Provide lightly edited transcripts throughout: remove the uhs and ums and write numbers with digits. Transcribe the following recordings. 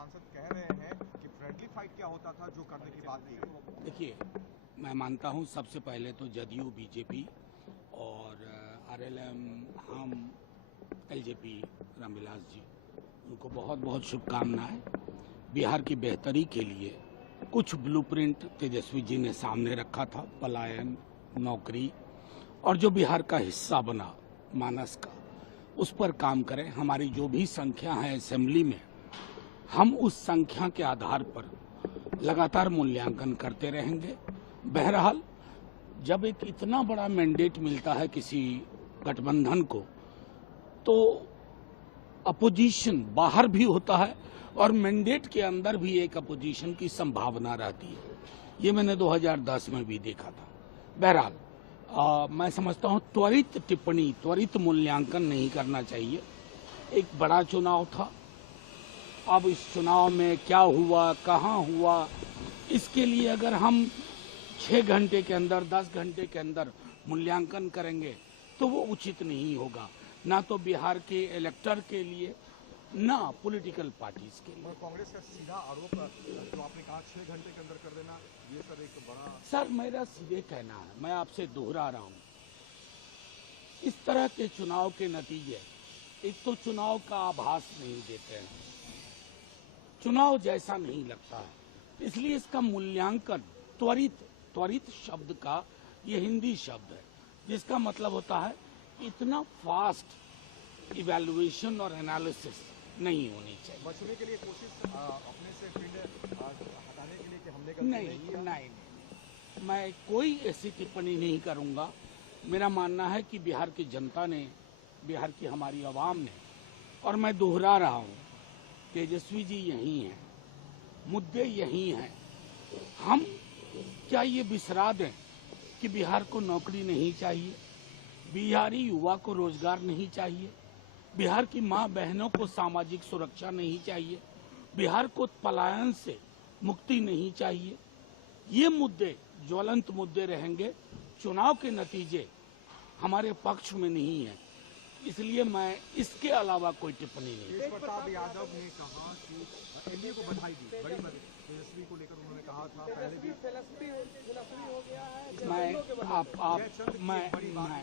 सांसद कह रहे हैं कि फ्रेंडली फाइट क्या होता था जो करने की बात की गई। देखिए, मैं मानता हूं सबसे पहले तो जदयू, बीजेपी और आरएलएम, हम, एलजेपी, रामविलास जी, उनको बहुत बहुत शुभकामनाएं। बिहार की बेहतरी के लिए कुछ ब्लूप्रिंट तेजस्वी जी ने सामने रखा था, पलायन, नौकरी, और जो बिहार का हिस्सा बना मानस का, उस पर काम करें। हमारी जो भी संख्या है असेंबली में, हम उस संख्या के आधार पर लगातार मूल्यांकन करते रहेंगे। बहरहाल, जब एक इतना बड़ा मैंडेट मिलता है किसी गठबंधन को, तो अपोजिशन बाहर भी होता है और मैंडेट के अंदर भी एक अपोजिशन की संभावना रहती है। ये मैंने 2010 में भी देखा था। बहरहाल, मैं समझता हूं त्वरित टिप्पणी, त्वरित मूल्यांकन नहीं करना चाहिए। एक बड़ा चुनाव था, अब इस चुनाव में क्या हुआ, कहां हुआ, इसके लिए अगर हम 6 घंटे के अंदर, 10 घंटे के अंदर मूल्यांकन करेंगे तो वो उचित नहीं होगा, ना तो बिहार के इलेक्टर के लिए, ना पॉलिटिकल पार्टीज के लिए। कांग्रेस का सीधा आरोप जो आपने कहा 6 घंटे के अंदर कर देना, ये सर एक बड़ा। सर, मेरा सीधे कहना है, मैं आपसे दोहरा रहा हूं, इस तरह के चुनाव के नतीजे एक तो चुनाव का आभास नहीं देते हैं, चुनाव जैसा नहीं लगता है, इसलिए इसका मूल्यांकन त्वरित शब्द का ये हिंदी शब्द है, जिसका मतलब होता है इतना फास्ट इवैल्यूएशन और एनालिसिस नहीं होनी चाहिए। बचने के लिए कोशिश अपने से फील्ड हटाने के लिए कि हमने गलती नहीं, मैं कोई ऐसी टिप्पणी नहीं करूंगा। मेरा मानना है कि बिहार की जनता ने, बिहार की हमारी आवाम ने, और मैं दोहरा रहा हूं, तेजस्वी जी यही हैं, मुद्दे यही हैं। हम क्या ये बिसरा दें कि बिहार को नौकरी नहीं चाहिए, बिहारी युवा को रोजगार नहीं चाहिए, बिहार की मां बहनों को सामाजिक सुरक्षा नहीं चाहिए, बिहार को पलायन से मुक्ति नहीं चाहिए? ये मुद्दे ज्वलंत मुद्दे रहेंगे। चुनाव के नतीजे हमारे पक्ष में नहीं है, इसलिए मैं इसके अलावा कोई टिप्पणी नहीं। तेज प्रताप यादव ने कहा कि एनडीए को बधाई दी, बड़ी तेजस्वी को लेकर उन्होंने कहा था पहले भी।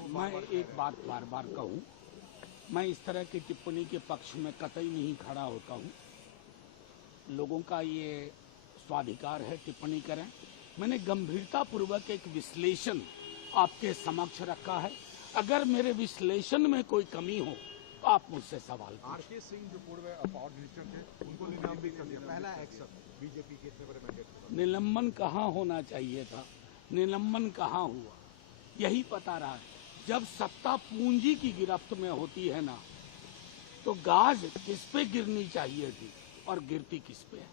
मैं एक बात बार बार कहूं, मैं इस तरह की टिप्पणी के पक्ष में कतई नहीं खड़ा होता हूं। लोगों का ये स्वाधिकार है, टिप्पणी करें। मैंने गंभीरतापूर्वक एक विश्लेषण आपके समक्ष रखा है। अगर मेरे विश्लेषण में कोई कमी हो तो आप मुझसे सवाल करें। आरके सिंह जो पूर्व पावर मिनिस्टर थे, उनको निलंबित कर दिया, पहला एक्शन बीजेपी के इतने बड़े मैंडेट। निलंबन कहाँ होना चाहिए था, निलंबन कहाँ हुआ, यही पता रहा है। जब सत्ता पूंजी की गिरफ्त में होती है ना, तो गाज किस पे गिरनी चाहिए थी और गिरती किस पे है।